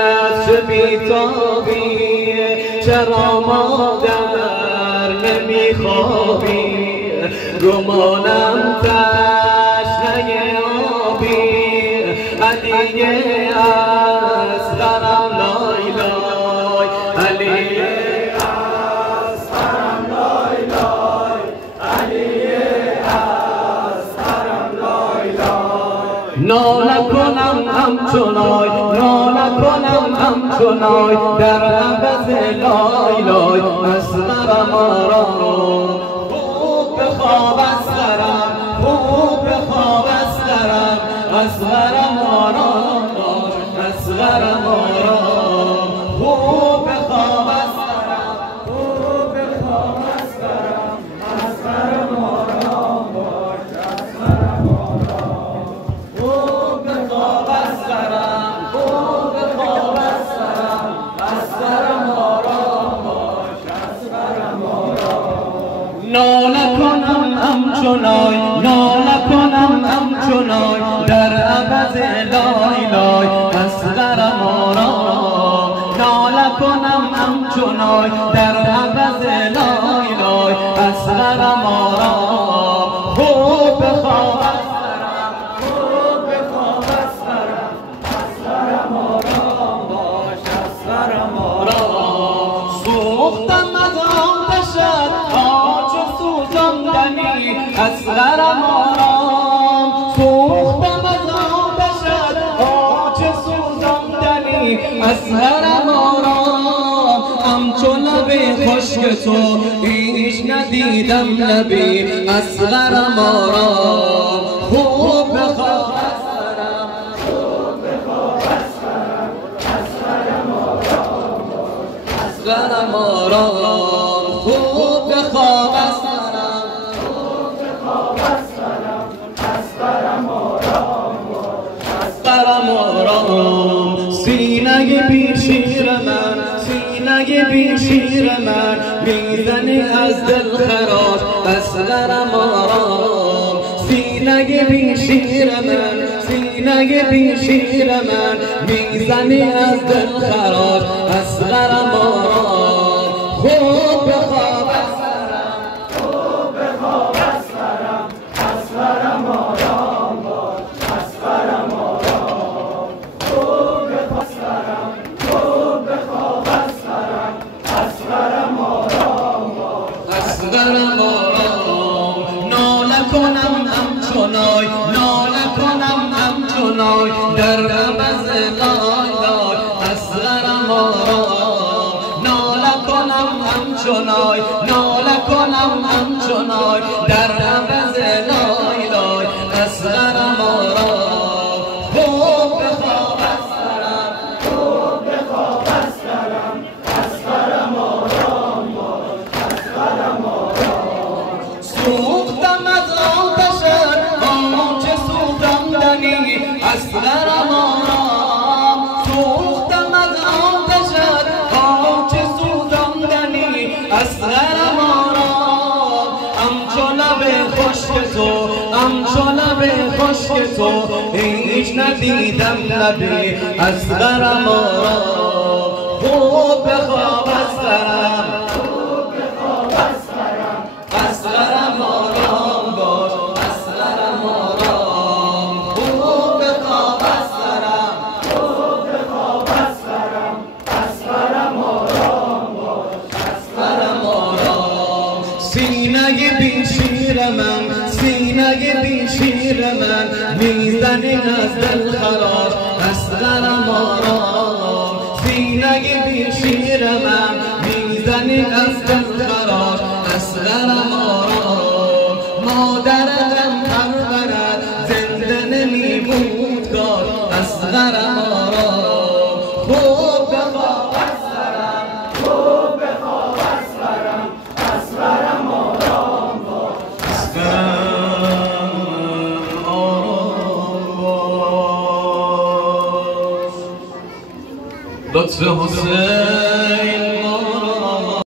چه بیتابی چرا مادر نمیخوابی گمانم تشنه آبی علیه اصغرم لای لای علیه اصغرم لای لای علیه اصغرم لای لای ناله کنم همچنای ناله کنم همچنای در عوض لای لای اصغرم آرام خوب بخواب اصغرم خوب بخواب اصغرم اصغرم آرام باش اصغرم آرام خوب بخواب اصغرم خوب بخواب اصغرم اصغرم آرام باش اصغرم آرام خوب بخواب اصغرم خوب بخواب اصغرم اصغرم آرام باش اصغرم آرام ناله کنم همچنای ناله کنم همچنای در عوض لای لای اصغرم آرام ناله کنم همچنای در عوض لای لای اصغرم آرام خوب بخواب اصغرم خوب بخواب اصغرم اصغرم آرام باش اصغرم آرام سوختم از آتشت آچه سوزاندنی اصغرم آرام سوختم از آتشت آچه سوزاندنی اصغرم آرام همچو لب خشک تو هیچ ندیدم لبی اصغرم آرام خوب بخواب اصغرم خوب بخواب اصغرم اصغرم آرام اصغرم آرام خوب بخواب اصغرم خوب بخواب اصغرم اصغرم آرام اصغرم آرام سینه بی شیر من سینه بی شیر من میزنی از دل خراش اصغرم آرام سینه بی شیر من سینه بی شیر من میزنی از دل خراش اصغرم آرام خوب بخواب اصغرم خوب بخواب اصغرم اصغرم آرام باش اصغرم آرام خوب بخواب اصغرم خوب بخواب اصغرم اصغرم آرام باش اصغرم آرام ناله کنم همچنای ناله کنم همچنای در عوض لای لای اصغرم آرام ناله کنم همچنای ناله کنم همچنای در عوض لای لای اصغرم آرام خوب بخواب اصغرم خوب بخواب اصغرم اصغرم آرام باش اصغرم آرام سوختم از آتشت آنچه سوزاندنی اصغرم آرام سوختم از آتشت آنچه سوزاندنی اصغرم آرام همچو لب خشک تو همچو لب خشک تو هیچ ندیدم لبی اصغرم آرام خوب بخواب اصغرم خوب بخواب اصغرم اصغرم آرام باش اصغرم آرام خوب بخواب اصغرم خوب بخواب اصغرم اصغرم آرام باش اصغرم آرام سینه بی شیر من سینه بی شیر من میزنی از دل خراش اصغرم آرام سینه بی شیر من میزنی از دل خراش اصغرم آرام مادرم پرورد زنده نمیمود کار اصغرم آرام خوب بخواب اصغرم خوب بخواب اصغرم اصغرم آرام باش اصغرم آرام باش لطف حسین